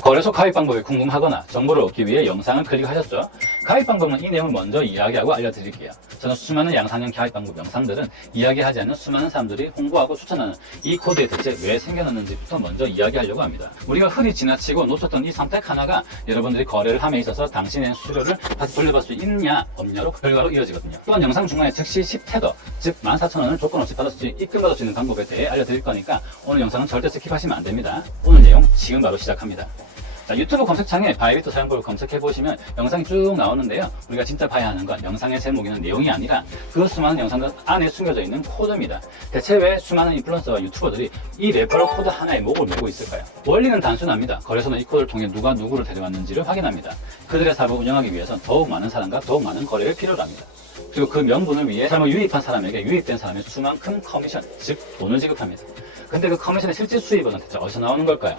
거래소 가입 방법이 궁금하거나 정보를 얻기 위해 영상을 클릭하셨죠? 가입 방법은 이 내용을 먼저 이야기하고 알려드릴게요. 저는 수많은 양산형 가입 방법 영상들은 이야기하지 않는 수많은 사람들이 홍보하고 추천하는 이 코드에 대체 왜 생겨났는지부터 먼저 이야기하려고 합니다. 우리가 흔히 지나치고 놓쳤던 이 선택 하나가 여러분들이 거래를 함에 있어서 당신의 수수료를 다시 돌려받을 수 있느냐 없냐로 결과로 이어지거든요. 또한 영상 중간에 즉시 10테더, 즉 14,000원을 조건 없이 받을 수 입금받을 수 있는 방법에 대해 알려드릴 거니까 오늘 영상은 절대 스킵하시면 안 됩니다. 오늘 내용 지금 바로 시작합니다. 자, 유튜브 검색창에 바이비트 사용법을 검색해보시면 영상이 쭉 나오는데요. 우리가 진짜 봐야 하는 건 영상의 제목이나 내용이 아니라 그 수많은 영상들 안에 숨겨져 있는 코드입니다. 대체 왜 수많은 인플루언서와 유튜버들이 이 레퍼럴 코드 하나에 목을 메고 있을까요? 원리는 단순합니다. 거래소는 이 코드를 통해 누가 누구를 데려왔는지를 확인합니다. 그들의 사업을 운영하기 위해선 더욱 많은 사람과 더욱 많은 거래를 필요로 합니다. 그리고 그 명분을 위해 사람을 유입한 사람에게 유입된 사람의 수만큼 커미션, 즉 돈을 지급합니다. 근데 그 커미션의 실질 수입은 대체 어디서 나오는 걸까요?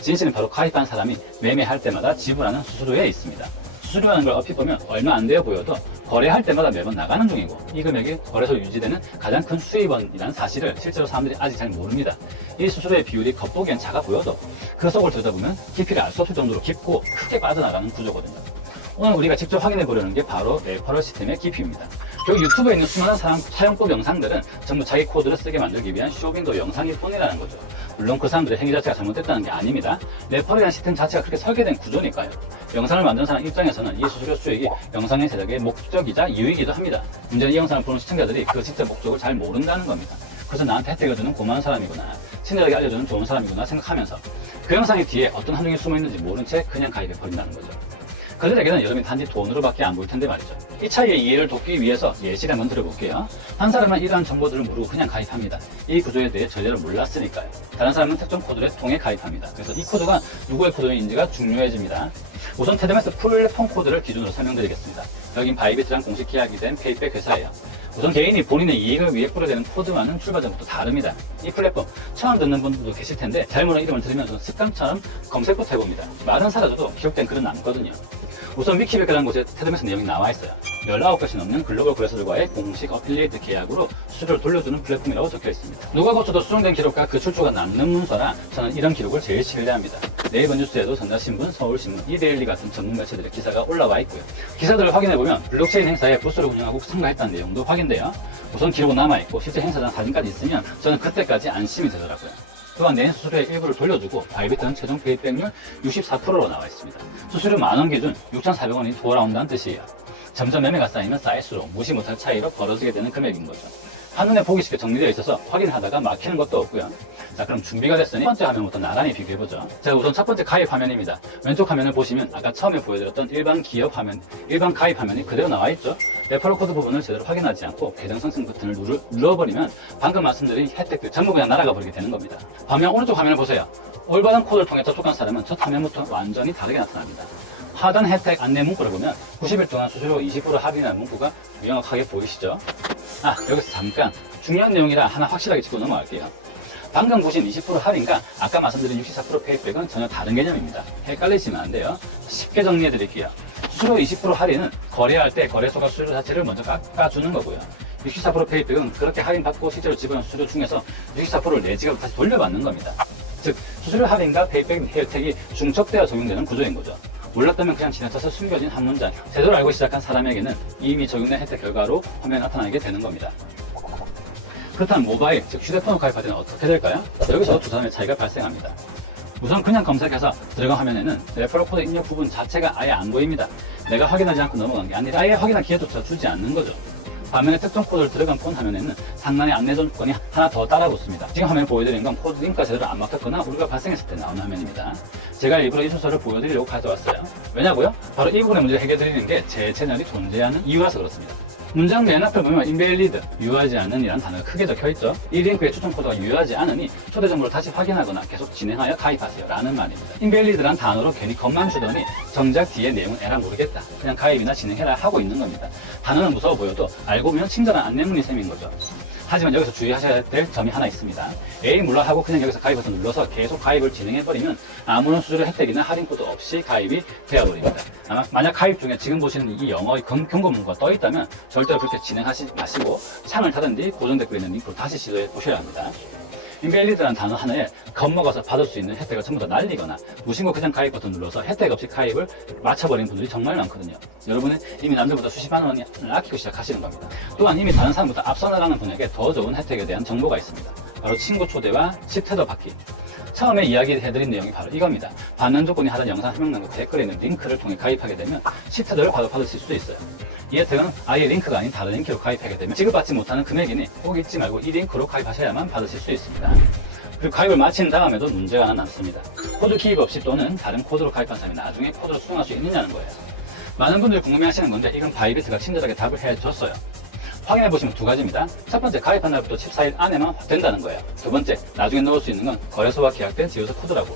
진실은 바로 가입한 사람이 매매할 때마다 지불하는 수수료에 있습니다. 수수료라는 걸 얼핏 보면 얼마 안 되어 보여도 거래할 때마다 매번 나가는 중이고 이 금액이 거래소 유지되는 가장 큰 수입원이라는 사실을 실제로 사람들이 아직 잘 모릅니다. 이 수수료의 비율이 겉보기엔 작아 보여도 그 속을 들여다보면 깊이를 알 수 없을 정도로 깊고 크게 빠져나가는 구조거든요. 오늘 우리가 직접 확인해 보려는 게 바로 레퍼럴 시스템의 깊이입니다. 결국 유튜브에 있는 수많은 사용법 영상들은 전부 자기 코드를 쓰게 만들기 위한 쇼윈도 영상일 뿐이라는 거죠. 물론 그 사람들의 행위 자체가 잘못됐다는 게 아닙니다. 레퍼럴이라는 시스템 자체가 그렇게 설계된 구조니까요. 영상을 만드는 사람 입장에서는 이 수수료 수익이 영상의 제작의 목적이자 이유이기도 합니다. 문제는 이 영상을 보는 시청자들이 그 진짜 목적을 잘 모른다는 겁니다. 그래서 나한테 혜택을 주는 고마운 사람이구나, 친절하게 알려주는 좋은 사람이구나 생각하면서 그 영상의 뒤에 어떤 함정이 숨어있는지 모른 채 그냥 가입해버린다는 거죠. 그들에게는 여러분이 단지 돈으로밖에 안 보일 텐데 말이죠. 이 차이의 이해를 돕기 위해서 예시를 한번 들어볼게요. 한 사람은 이러한 정보들을 모르고 그냥 가입합니다. 이 구조에 대해 전례를 몰랐으니까요. 다른 사람은 특정 코드를 통해 가입합니다. 그래서 이 코드가 누구의 코드인지가 중요해집니다. 우선 테드맥스 플랫폼 코드를 기준으로 설명드리겠습니다. 여긴 바이비트랑 공식 계약이 된 페이백 회사예요. 우선 개인이 본인의 이익을 위해 뿌려대는 코드와는 출발점부터 다릅니다. 이 플랫폼 처음 듣는 분들도 계실 텐데 잘못한 이름을 들으면서 습관처럼 검색부터 해봅니다. 말은 사라져도 기록된 글은 남거든요. 우선 위키백과라는 곳에 테드맥스 내용이 나와 있어요. 19가지 넘는 글로벌 거래소들과의 공식 어필리에이트 계약으로 수수료를 돌려주는 플랫폼이라고 적혀 있습니다. 누가 고쳐도 수정된 기록과 그 출처가 남는 문서라 저는 이런 기록을 제일 신뢰합니다. 네이버 뉴스에도 전자신문, 서울신문, 이데일리 같은 전문 매체들의 기사가 올라와 있고요. 기사들을 확인해보면 블록체인 행사에 부스를 운영하고 참가했다는 내용도 확인돼요. 우선 기록은 남아있고 실제 행사장 사진까지 있으면 저는 그때까지 안심이 되더라고요. 또한 낸 수수료의 일부를 돌려주고 바이비트는 최종 페이백률 64%로 나와 있습니다. 수수료 만원 기준 6,400원이 돌아온다는 뜻이에요. 점점 매매가 쌓이면 쌓일수록 무시 못할 차이로 벌어지게 되는 금액인 거죠. 한눈에 보기 쉽게 정리되어 있어서 확인하다가 막히는 것도 없고요. 자, 그럼 준비가 됐으니 첫 번째 화면부터 나란히 비교해보죠. 자, 우선 첫 번째 가입 화면입니다. 왼쪽 화면을 보시면 아까 처음에 보여드렸던 일반 기업 화면, 일반 가입 화면이 그대로 나와 있죠. 레퍼럴 코드 부분을 제대로 확인하지 않고 계정 생성 버튼을 눌러버리면 방금 말씀드린 혜택들 전부 그냥 날아가 버리게 되는 겁니다. 반면 오른쪽 화면을 보세요. 올바른 코드를 통해 접촉한 사람은 첫 화면부터 완전히 다르게 나타납니다. 하단 혜택 안내 문구를 보면 90일 동안 수수료 20% 할인이라는 문구가 명확하게 보이시죠? 여기서 잠깐 중요한 내용이라 하나 확실하게 짚고 넘어갈게요. 방금 보신 20% 할인과 아까 말씀드린 64% 페이백은 전혀 다른 개념입니다. 헷갈리시면 안 돼요. 쉽게 정리해 드릴게요. 수수료 20% 할인은 거래할 때 거래소가 수수료 자체를 먼저 깎아주는 거고요. 64% 페이백은 그렇게 할인받고 실제로 지불한 수수료 중에서 64%를 내 지갑으로 다시 돌려받는 겁니다. 즉, 수수료 할인과 페이백 혜택이 중첩되어 적용되는 구조인 거죠. 몰랐다면 그냥 지나쳐서 숨겨진 한 문장, 제대로 알고 시작한 사람에게는 이미 적용된 혜택 결과로 화면에 나타나게 되는 겁니다. 그렇다면 모바일, 즉 휴대폰으로 가입할 때는 어떻게 될까요? 여기서 두 사람의 차이가 발생합니다. 우선 그냥 검색해서 들어간 화면에는 레퍼럴 코드 입력 부분 자체가 아예 안 보입니다. 내가 확인하지 않고 넘어간 게 아니라 아예 확인할 기회조차 주지 않는 거죠. 반면에 특정 코드를 들어간 폰 화면에는 상단에 안내 조건이 하나 더 따라 붙습니다. 지금 화면에 보여드린 건 코드 링크가 제대로 안 막혔거나 오류가 발생했을 때 나오는 화면입니다. 제가 일부러 이 순서를 보여드리려고 가져왔어요. 왜냐고요? 바로 이 부분의 문제를 해결드리는 게 제 채널이 존재하는 이유라서 그렇습니다. 문장 맨 앞에 보면 invalid, 유효하지 않은 이라는 단어가 크게 적혀있죠. 이 링크의 추천 코드가 유효하지 않으니 초대 정보를 다시 확인하거나 계속 진행하여 가입하세요 라는 말입니다. invalid란 단어로 괜히 겁만 주더니 정작 뒤에 내용은 에라 모르겠다, 그냥 가입이나 진행해라 하고 있는 겁니다. 단어는 무서워 보여도 알고 보면 친절한 안내문이 셈인 거죠. 하지만 여기서 주의하셔야 될 점이 하나 있습니다. 에이 몰라 하고 그냥 여기서 가입 버튼 눌러서 계속 가입을 진행해버리면 아무런 수수료 혜택이나 할인 코드 없이 가입이 되어버립니다. 만약 가입 중에 지금 보시는 이 영어의 경고 문구가 떠있다면 절대로 그렇게 진행하지 마시고 창을 닫은 뒤 고정 댓글에 있는 링크로 다시 시도해 보셔야 합니다. 인밸리드라는 단어 하나에 겁먹어서 받을 수 있는 혜택을 전부 다 날리거나 무심코 그냥 가입 버튼 눌러서 혜택 없이 가입을 마쳐버린 분들이 정말 많거든요. 여러분은 이미 남들보다 수십만 원을 아끼고 시작하시는 겁니다. 또한 이미 다른 사람보다 앞서 나가는 분에게 더 좋은 혜택에 대한 정보가 있습니다. 바로 친구 초대와 10테더 받기. 처음에 이야기해드린 내용이 바로 이겁니다. 반응 조건이 하단 영상 설명란과 댓글에 있는 링크를 통해 가입하게 되면 10테더를 바로 받으실 수도 있어요. 이 혜택은 아예 링크가 아닌 다른 링크로 가입하게 되면 지급받지 못하는 금액이니 꼭 잊지 말고 이 링크로 가입하셔야만 받으실 수 있습니다. 그리고 가입을 마친 다음에도 문제가 남습니다. 코드 기입 없이 또는 다른 코드로 가입한 사람이 나중에 코드로 수정할 수 있느냐는 거예요. 많은 분들이 궁금해하시는 건데 이건 바이비트가 친절하게 답을 해줬어요. 확인해보시면 두 가지입니다. 첫 번째, 가입한 날부터 14일 안에만 된다는 거예요. 두 번째, 나중에 넣을 수 있는 건 거래소와 계약된 지우서 코드라고.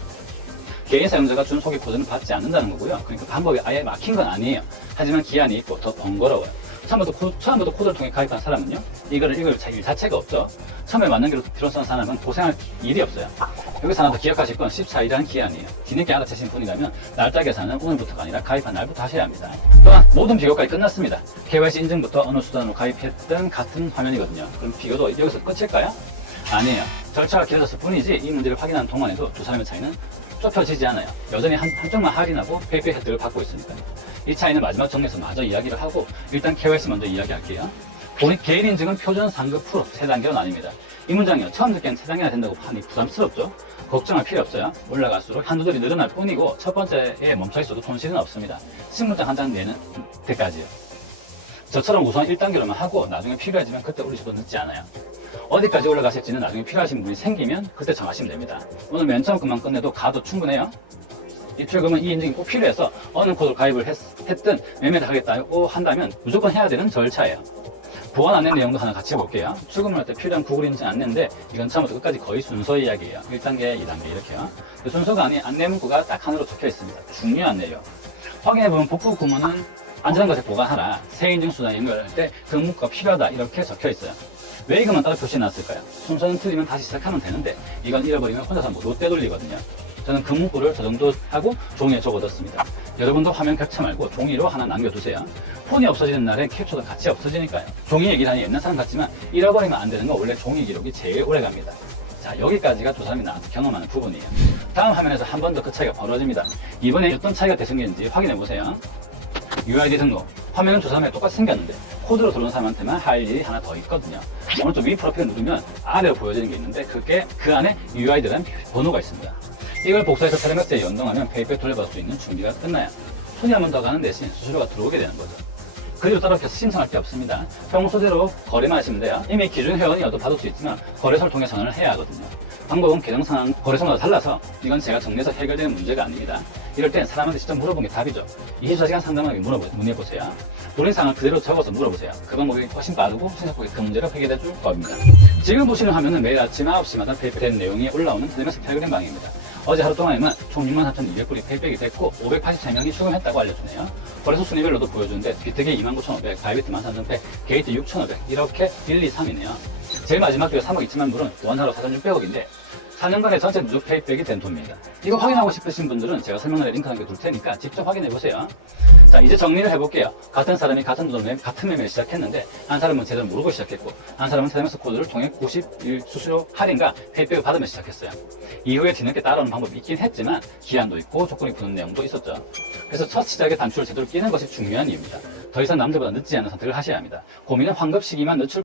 개인 사용자가 준 소개 코드는 받지 않는다는 거고요. 그러니까 방법이 아예 막힌 건 아니에요. 하지만 기한이 있고 더 번거로워요. 처음부터 코드를 통해 가입한 사람은요, 이거를 읽을 일 자체가 없죠. 처음에 맞는 길로 들어선 사람은 고생할 일이 없어요. 여기서 하나 더 기억하실 건 14일이라는 기한이에요. 뒤늦게 알아채신 분이라면 날짜 계산은 오늘부터가 아니라 가입한 날부터 하셔야 합니다. 또한 모든 비교까지 끝났습니다. KYC 인증부터 어느 수단으로 가입했든 같은 화면이거든요. 그럼 비교도 여기서 끝일까요? 아니에요. 절차가 길어졌을 뿐이지 이 문제를 확인하는 동안에도 두 사람의 차이는 좁혀지지 않아요. 여전히 한쪽만 할인하고 페이페이 혜택을 받고 있으니까요. 이 차이는 마지막 정리에서 마저 이야기를 하고 일단 KYC 먼저 이야기할게요. 개인 인증은 표준 상급 프로 3단계로 나뉩니다. 이 문장이요. 처음 듣기엔 3단계나 된다고 하니 부담스럽죠? 걱정할 필요 없어요. 올라갈수록 한도들이 늘어날 뿐이고 첫 번째에 멈춰있어도 손실은 없습니다. 신문장 한 장 내는 때까지요. 저처럼 우선 1단계로만 하고 나중에 필요해지면 그때 올리셔도 늦지 않아요. 어디까지 올라가실지는 나중에 필요하신 분이 생기면 그때 정하시면 됩니다. 오늘 맨 처음 것만 끝내도 가도 충분해요. 입출금은 이 인증이 꼭 필요해서 어느 코드로 가입을 했든 매매를 하겠다고 한다면 무조건 해야 되는 절차예요. 보안 안내 내용도 하나 같이 볼게요. 출금을 할 때 필요한 구글 인증 안내인데 이건 처음부터 끝까지 거의 순서 이야기예요. 1단계, 2단계 이렇게요. 순서가 아닌 안내 문구가 딱 하나로 적혀 있습니다. 중요한 내용. 확인해보면 복구 구문은 안전한 것에 보관하라. 새 인증 수단에 연결할 때 그 문구가 필요하다 이렇게 적혀 있어요. 왜 이것만 따로 표시해놨을까요? 순서는 틀리면 다시 시작하면 되는데 이건 잃어버리면 혼자서 롯데 돌리거든요. 저는 그 문구를 저 정도 하고 종이에 적어뒀습니다. 여러분도 화면 캡처 말고 종이로 하나 남겨두세요. 폰이 없어지는 날엔 캡처도 같이 없어지니까요. 종이 얘기를 하니 옛날 사람 같지만 잃어버리면 안 되는 건 원래 종이 기록이 제일 오래 갑니다. 자, 여기까지가 두 사람이 나와서 경험하는 부분이에요. 다음 화면에서 한 번 더 그 차이가 벌어집니다. 이번에 어떤 차이가 생겼는지 확인해보세요. UID 등록. 화면은 두 사람이 똑같이 생겼는데 코드로 들어온 사람한테만 할 일이 하나 더 있거든요. 오른쪽 위 프로필 누르면 아래로 보여지는 게 있는데 그게 그 안에 UID라는 번호가 있습니다. 이걸 복사해서 텔레맥스에 연동하면 페이백 돌려받을 수 있는 준비가 끝나요. 손이 한 번 더 가는 대신 수수료가 들어오게 되는 거죠. 그리고 따로 계속 신청할 게 없습니다. 평소대로 거래만 하시면 돼요. 이미 기준 회원이어도 받을 수 있지만 거래소를 통해 전환을 해야 하거든요. 방법은 계정 상황 거래소마다 달라서 이건 제가 정리해서 해결되는 문제가 아닙니다. 이럴 땐 사람한테 직접 물어본 게 답이죠. 24시간 상담하게 문의해보세요. 본인 상황을 그대로 적어서 물어보세요. 그 방법이 훨씬 빠르고 신속하게 그 문제를 해결해 줄 겁니다. 지금 보시는 화면은 매일 아침 9시마다 페이백된 내용이 올라오는 텔레맥스 텔레그램 방입니다. 어제 하루 동안에만 총 64,200불이 페이백이 됐고 583명이 출금했다고 알려주네요. 거래소 순위별로도 보여주는데 비트게 29,500, 바이비트 13,100, 게이트 6,500 이렇게 1, 2, 3이네요. 제일 마지막 주에 3억 2천만 불은 원화로 4,600억인데 4년간의 전체 누적 페이백이 된 돈입니다. 이거 확인하고 싶으신 분들은 제가 설명란에 링크 남겨둘 테니까 직접 확인해보세요. 자, 이제 정리를 해볼게요. 같은 사람이 같은 돈을 같은 매매를 시작했는데 한 사람은 제대로 모르고 시작했고 한 사람은 텔레맥스 코드를 통해 90일 수수료 할인과 페이백을 받으며 시작했어요. 이후에 뒤늦게 따라오는 방법이 있긴 했지만 기한도 있고 조건이 붙는 내용도 있었죠. 그래서 첫 시작에 단추를 제대로 끼는 것이 중요한 이유입니다. 더 이상 남들보다 늦지 않은 선택을 하셔야 합니다. 고민은 환급 시기만 늦출